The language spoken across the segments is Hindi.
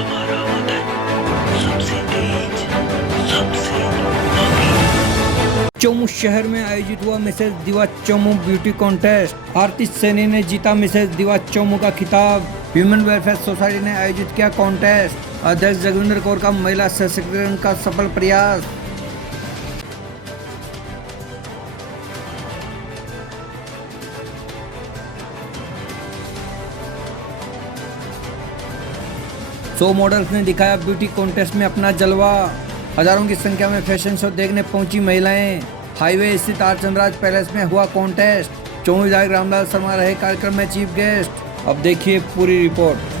हमारा वतन सबसे तेज, सबसे आगे। चोमू शहर में आयोजित हुआ मिसेस दिवा चोमू ब्यूटी कॉन्टेस्ट। आरती सैनी ने जीता मिसेस दिवा चोमू का खिताब। ह्यूमन वेलफेयर सोसाइटी ने आयोजित किया कॉन्टेस्ट। अध्यक्ष जगविंदर कौर का महिला सशक्तिकरण का सफल प्रयास। शो मॉडल्स ने दिखाया ब्यूटी कॉन्टेस्ट में अपना जलवा। हजारों की संख्या में फैशन शो देखने पहुंची महिलाएं। हाईवे स्थित आर चंद्राज पैलेस में हुआ कॉन्टेस्ट। चोमू विधायक रामलाल शर्मा रहे कार्यक्रम में चीफ गेस्ट। अब देखिए पूरी रिपोर्ट।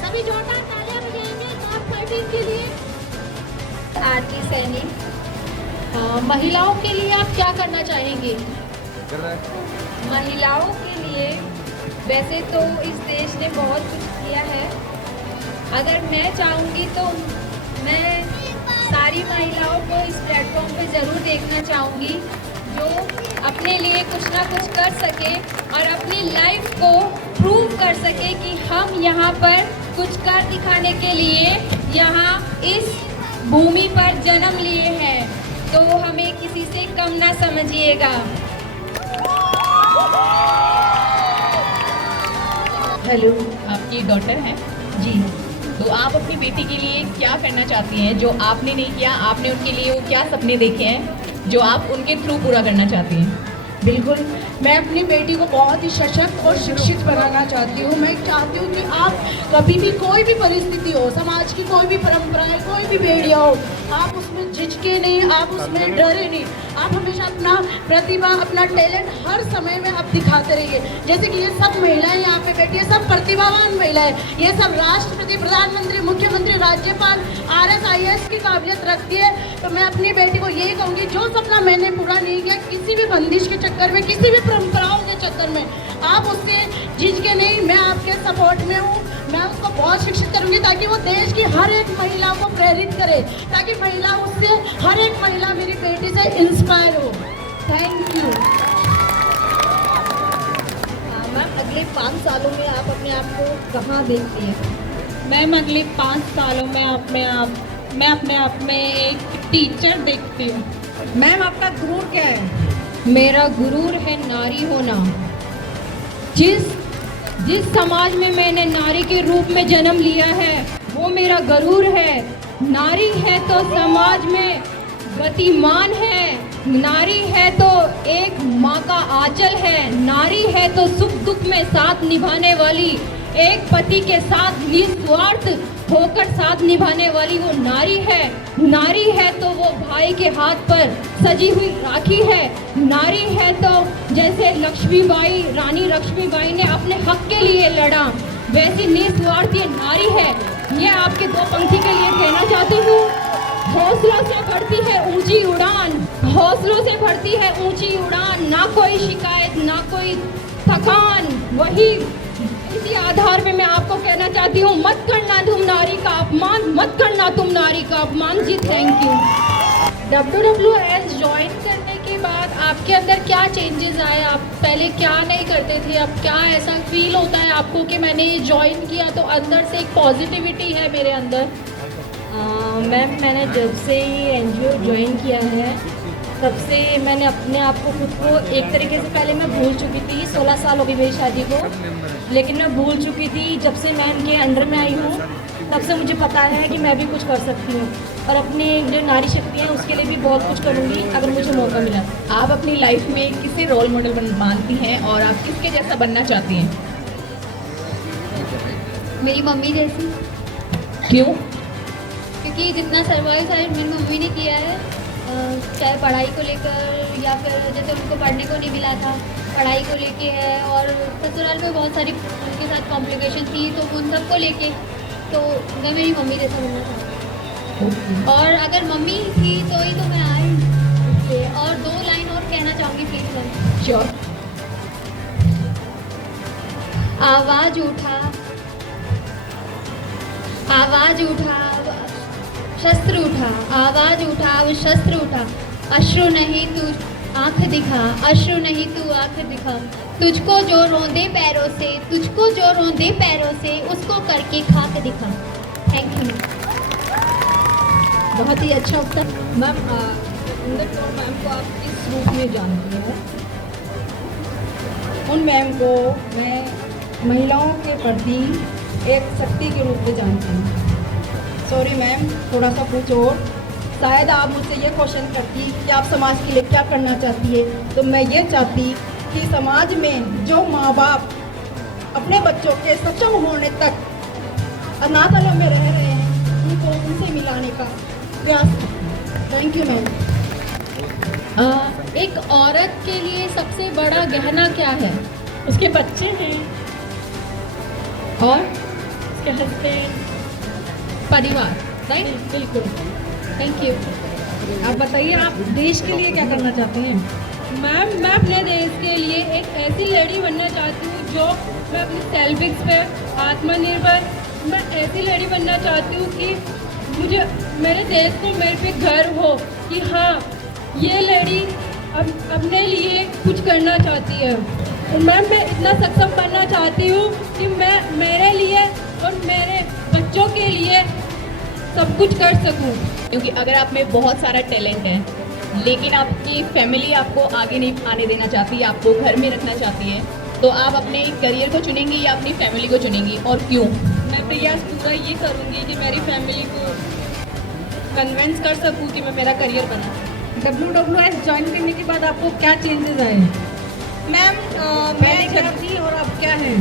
सभी जोरदार तालियां बजाएंगे टॉप 13 के लिए। आरती सैनी, महिलाओं के लिए आप क्या करना चाहेंगे? महिलाओं के लिए वैसे तो इस देश ने बहुत कुछ किया है। अगर मैं चाहूँगी तो मैं सारी महिलाओं को इस प्लेटफॉर्म पे ज़रूर देखना चाहूँगी जो अपने लिए कुछ ना कुछ कर सके और अपनी लाइफ को प्रूव कर सके कि हम यहाँ पर कुछ कर दिखाने के लिए यहाँ इस भूमि पर जन्म लिए हैं, तो हमें किसी से कम ना समझिएगा। हेलो, आपकी डॉटर हैं? जी। तो आप अपनी बेटी के लिए क्या करना चाहती हैं जो आपने नहीं किया? आपने उनके लिए वो क्या सपने देखे हैं जो आप उनके थ्रू पूरा करना चाहती हैं? बिल्कुल, मैं अपनी बेटी को बहुत ही सशक्त और शिक्षित बनाना चाहती हूँ। मैं चाहती हूँ कि आप कभी भी कोई भी परिस्थिति हो, समाज की कोई भी परंपराएं, कोई भी बेड़िया हो, आप उसमें झिझके नहीं, आप उसमें डरे नहीं। आप हमेशा अपना प्रतिभा, अपना टैलेंट हर समय में आप दिखाते रहिए। जैसे कि ये सब महिलाएं यहाँ पे बैठी है, सब प्रतिभावान महिलाएं, ये सब राष्ट्रपति, प्रधानमंत्री, मुख्यमंत्री, राज्यपाल, RS IAS की काबिलियत रखती है। तो मैं अपनी बेटी को यही कहूँगी, जो सपना मैंने पूरा नहीं किया, किसी भी बंदिश के चक्कर में, किसी भी परंपराओं के चक्कर में, आप उससे झिझके नहीं। मैं आपके सपोर्ट में हूँ। मैं उसको बहुत शिक्षित करूँगी ताकि वो देश की हर एक महिला को प्रेरित करे, ताकि महिला उससे, हर एक महिला मेरी बेटी से इंस्पायर हो। थैंक यू मैम, अगले 5 सालों में आप अपने आप को कहाँ देखती हैं? मैम, अगले 5 सालों में मैं अपने आप में एक टीचर देखती हूँ। मैम, आपका गुरूर क्या है? मेरा गुरूर है नारी होना। जिस समाज में मैंने नारी के रूप में जन्म लिया है वो मेरा गरूर है। नारी है तो समाज में गतिमान है, नारी है तो एक माँ का आंचल है, नारी है तो सुख दुख में साथ निभाने वाली, एक पति के साथ निस्वार्थ होकर साथ निभाने वाली वो नारी है। नारी है तो वो भाई के हाथ पर सजी हुई राखी है। नारी है तो जैसे लक्ष्मीबाई, रानी लक्ष्मीबाई ने अपने हक के लिए लड़ा, वैसी निस्वार्थ ये नारी है। ये आपके दो पंक्ति के लिए कहना चाहती हूँ। हौसलों से भरती है ऊंची उड़ान, हौसलों से भरती है ऊंची उड़ान, ना कोई शिकायत ना कोई थकान। वही इसी आधार पे मैं आपको कहना चाहती हूँ, मत करना तुम नारी का अपमान, मत करना तुम नारी का अपमान। जी थैंक यू। WWS ज्वाइन करने के बाद आपके अंदर क्या चेंजेस आए? आप पहले क्या नहीं करते थे, अब क्या ऐसा फील होता है आपको कि मैंने ये ज्वाइन किया तो अंदर से एक पॉजिटिविटी है मेरे अंदर? मैम, मैंने जब से ये NGO ज्वाइन किया है तब से मैंने अपने आप को खुद को एक तरीके से, पहले मैं भूल चुकी थी। 16 साल हो गई मेरी शादी को, लेकिन मैं भूल चुकी थी। जब से मैं इनके अंडर में आई हूँ तब से मुझे पता है कि मैं भी कुछ कर सकती हूँ और अपनी जो नारी शक्ति है उसके लिए भी बहुत कुछ करूँगी अगर मुझे मौका मिला। आप अपनी लाइफ में किसे रोल मॉडल मानती हैं और आप किसके जैसा बनना चाहती हैं? मेरी मम्मी जैसी, क्यों? क्योंकि जितना सर्वाइव मेरी मम्मी ने किया है, चाहे पढ़ाई को लेकर या फिर जैसे उनको पढ़ने को नहीं मिला था, पढ़ाई को लेके है, और ससुराल में बहुत सारी उनके साथ कॉम्प्लिकेशन थी, तो उन सब को लेके तो मैं मेरी मम्मी जैसा बनना चाहती हूँ। और अगर मम्मी थी तो ही तो मैं आई। और 2 लाइन और कहना चाहूँगी प्लीज सर। श्योर। आवाज उठा, आवाज उठा, शस्त्र उठा, आवाज उठा, वो शस्त्र उठा। अश्रु नहीं तू आंख दिखा, अश्रु नहीं तू आंख दिखा। तुझको जो रोंदे पैरों से, तुझको जो रोंदे पैरों से, उसको करके खाक दिखा। Thank you. बहुत ही अच्छा उत्तर। मैम, इंदर कौर मैम को आप किस रूप में जानती हैं? उन मैम को मैं महिलाओं के प्रति एक शक्ति के रूप में जानती हूँ। सॉरी मैम, थोड़ा सा कुछ और, शायद आप मुझसे ये क्वेश्चन करती कि आप समाज के लिए क्या करना चाहती है, तो मैं ये चाहती कि समाज में जो माँ बाप अपने बच्चों के सक्षम होने तक अनाथालयों में रह रहे हैं उनको उनसे मिलाने का प्रयास। Thank you ma'am. एक औरत के लिए सबसे बड़ा गहना क्या है? उसके बच्चे हैं और उसके हस्बैंड। परिवार, राइट? बिल्कुल। Thank you. आप बताइए, आप देश के लिए क्या करना चाहते हैं? मैम, मैं अपने देश के लिए एक ऐसी लेडी बनना चाहती हूँ जो मैं अपनी सेल्फिक्स पे आत्मनिर्भर, मैं ऐसी लेडी बनना चाहती हूँ कि मुझे मेरे देश को मेरे पे गर्व हो कि हाँ, ये लेडी अपने लिए कुछ करना चाहती है। और मैम, मैं इतना सक्षम बनना चाहती हूँ कि मैं मेरे लिए और मेरे बच्चों के लिए सब कुछ कर सकूँ। क्योंकि अगर आप में बहुत सारा टैलेंट है लेकिन आपकी फैमिली आपको आगे नहीं आने देना चाहती, आपको घर में रखना चाहती है, तो आप अपने करियर को चुनेंगी या अपनी फैमिली को चुनेंगी, और क्यों? मैं प्रयास पूरा ये करूँगी कि मेरी फैमिली को कन्विंस कर सकूँ कि मैं मेरा करियर बना। WWS ज्वाइन करने के बाद आपको क्या चेंजेस आए? मैम, मैं क्या थी और अब क्या है?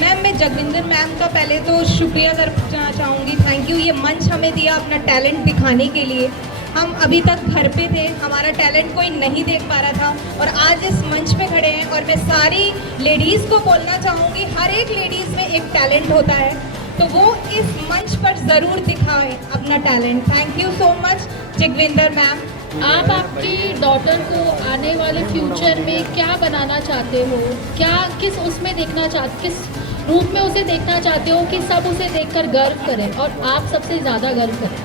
मैम, मैं जगविंदर मैम का पहले तो शुक्रिया करना चाहूँगी। थैंक यू, ये मंच हमें दिया अपना टैलेंट दिखाने के लिए। हम अभी तक घर पे थे, हमारा टैलेंट कोई नहीं देख पा रहा था, और आज इस मंच पे खड़े हैं। और मैं सारी लेडीज़ को बोलना चाहूँगी, हर एक लेडीज़ में एक टैलेंट होता है, तो वो इस मंच पर ज़रूर दिखाएं अपना talent. Thank you so much Jagvinder ma'am. आप आपकी डॉटर को आने वाले फ्यूचर में क्या बनाना चाहते हो? क्या किस उसमें देखना चाहते, किस रूप में उसे देखना चाहते हो कि सब उसे देखकर गर्व करें और आप सबसे ज़्यादा गर्व करें?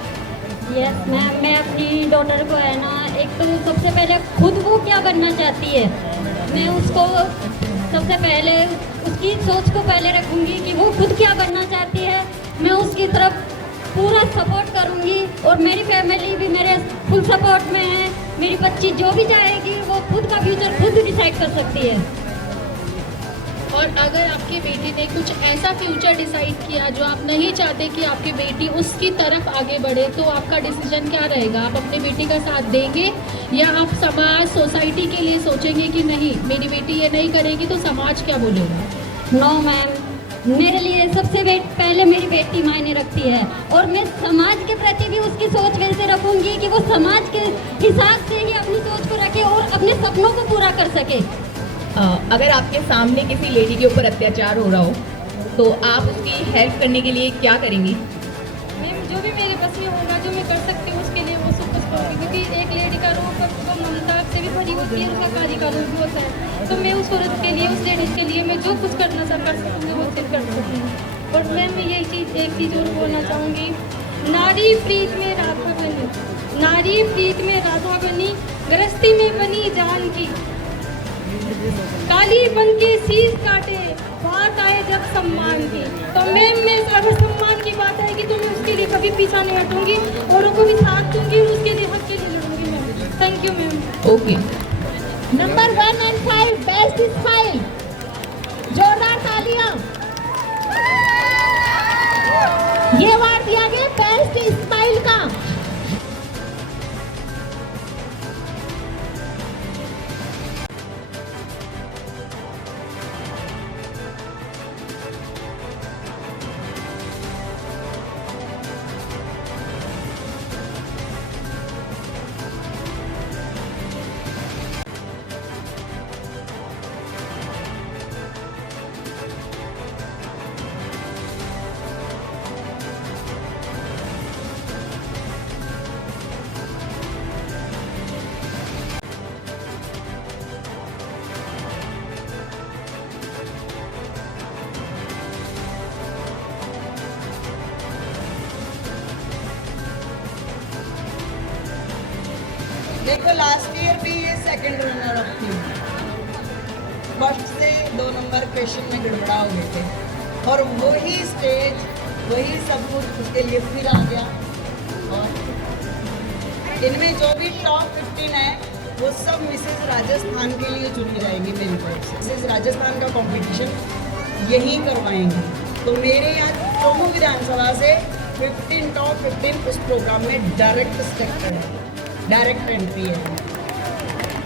यस मैम, मैं अपनी डॉटर को है ना, एक तो सबसे पहले खुद वो क्या बनना चाहती है, मैं उसको सबसे पहले उसकी सोच को पहले रखूँगी कि वो खुद क्या बनना चाहती है। मैं उसकी तरफ पूरा सपोर्ट करूँगी और मेरी फैमिली भी मेरे फुल सपोर्ट में है। मेरी बच्ची जो भी चाहेगी वो खुद का फ्यूचर खुद डिसाइड कर सकती है। और अगर आपकी बेटी ने कुछ ऐसा फ्यूचर डिसाइड किया जो आप नहीं चाहते कि आपकी बेटी उसकी तरफ आगे बढ़े, तो आपका डिसीजन क्या रहेगा? आप अपनी बेटी का साथ देंगे या आप समाज सोसाइटी के लिए सोचेंगे कि नहीं मेरी बेटी ये नहीं करेगी तो समाज क्या बोलेगा? नो मैम, मेरे लिए सबसे पहले मेरी बेटी मायने रखती है और मैं समाज के प्रति भी उसकी सोच वैसे रखूंगी कि वो समाज के हिसाब से ही अपनी सोच को रखे और अपने सपनों को पूरा कर सके। अगर आपके सामने किसी लेडी के ऊपर अत्याचार हो रहा हो तो आप उसकी हेल्प करने के लिए क्या करेंगी? मैम जो भी मेरे बस में होगा, जो मैं कर सकती हूँ उसके लिए वो सब कुछ करूँगी, क्योंकि एक लेडी का रूप तो ममता से भी भरी होती है, उसका काजी का रूप भी होता है। तो मैं उस औरत के लिए, उस लेडीज़ के लिए मैं जो कुछ करना कर सकूँगी वो फिर कर सकूँगी। और मैम मैं यही एक चीज़ और बोलना चाहूँगी, नारी प्रीत में राधा बनी, नारी प्रीत में राधा बनी, गृहस्थी में बनी जान की, काली बन के शीश काटे, बात आए जब सम्मान की। तो मैम मैं अगर सम्मान की बात आएगी तो मैं उसके लिए कभी पीछा नहीं हटूंगी, औरों को भी साथ दूंगी और उसके लिए हक के लिए लड़ूंगी ma'am. Thank you ma'am. Okay, number 1 और 5 बेस्ट स्माइल, जोरदार तालियां। ये अवार्ड दिया गया बेस्ट स्माइल का। देखो लास्ट ईयर भी ये सेकंड रनर अप थी, फर्स्ट से 2 नंबर क्वेश्चन में गड़बड़ा हो गए थे और वही स्टेज वही सब कुछ उसके लिए फिर आ गया। और इनमें जो भी टॉप 15 है वो सब मिसेस राजस्थान के लिए चुनी जाएंगी मेरी तरफ से। मिसेस राजस्थान का कंपटीशन यहीं करवाएंगी, तो मेरे यहाँ चौमू विधानसभा से 15 टॉप 15 उस प्रोग्राम में डायरेक्ट सेलेक्टेड है, डायरेक्ट एंट्री है।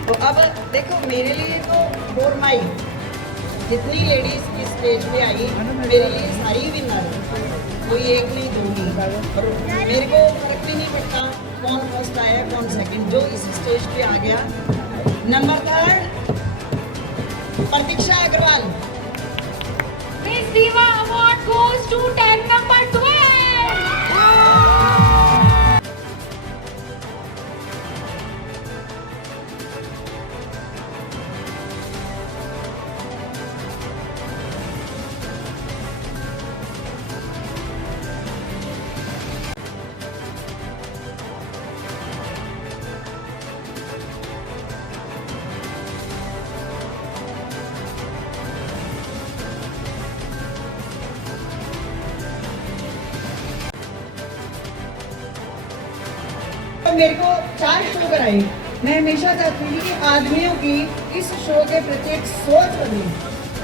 तो अब देखो मेरे लिए तो फॉर माई जितनी लेडीज इस स्टेज पे आई मेरे लिए सारी विनर है, कोई एक नहीं दूंगी। और मेरे को फर्क भी नहीं पड़ता कौन फर्स्ट आया कौन सेकंड, जो इस स्टेज पे आ गया। नंबर 3 प्रतीक्षा अग्रवाल। मिस दीवा अवार्ड गोes to 10 number 12। मेरे को 4 शो कराए। मैं हमेशा चाहती हूँ कि आदमियों की इस शो के प्रति एक सोच बदले।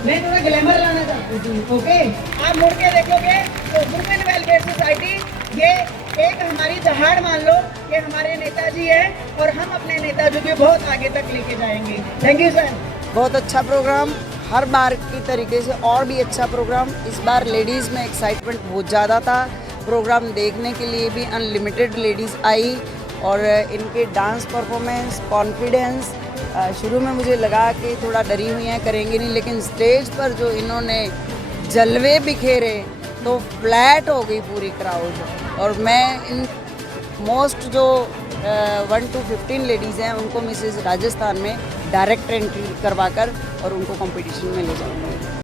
मैं थोड़ा ग्लैमर लाना चाहती थी। ओके, आप मुड़ के देखोगे तो वुमेन वेलफेयर सोसाइटी ये एक हमारी दहाड़ मान लो कि हमारे नेताजी हैं और हम अपने नेताजी को बहुत आगे तक लेके जाएंगे। Thank you sir. बहुत अच्छा प्रोग्राम, हर बार की तरीके से और भी अच्छा प्रोग्राम। इस बार लेडीज़ में एक्साइटमेंट बहुत ज़्यादा था। प्रोग्राम देखने के लिए भी अनलिमिटेड लेडीज़ आई और इनके डांस परफॉर्मेंस, कॉन्फिडेंस, शुरू में मुझे लगा कि थोड़ा डरी हुई हैं करेंगे नहीं, लेकिन स्टेज पर जो इन्होंने जलवे बिखेरे तो फ्लैट हो गई पूरी क्राउड। और मैं इन मोस्ट जो 1 to 15 लेडीज़ हैं उनको मिसेस राजस्थान में डायरेक्ट एंट्री करवाकर और उनको कंपटीशन में ले जाऊँगी।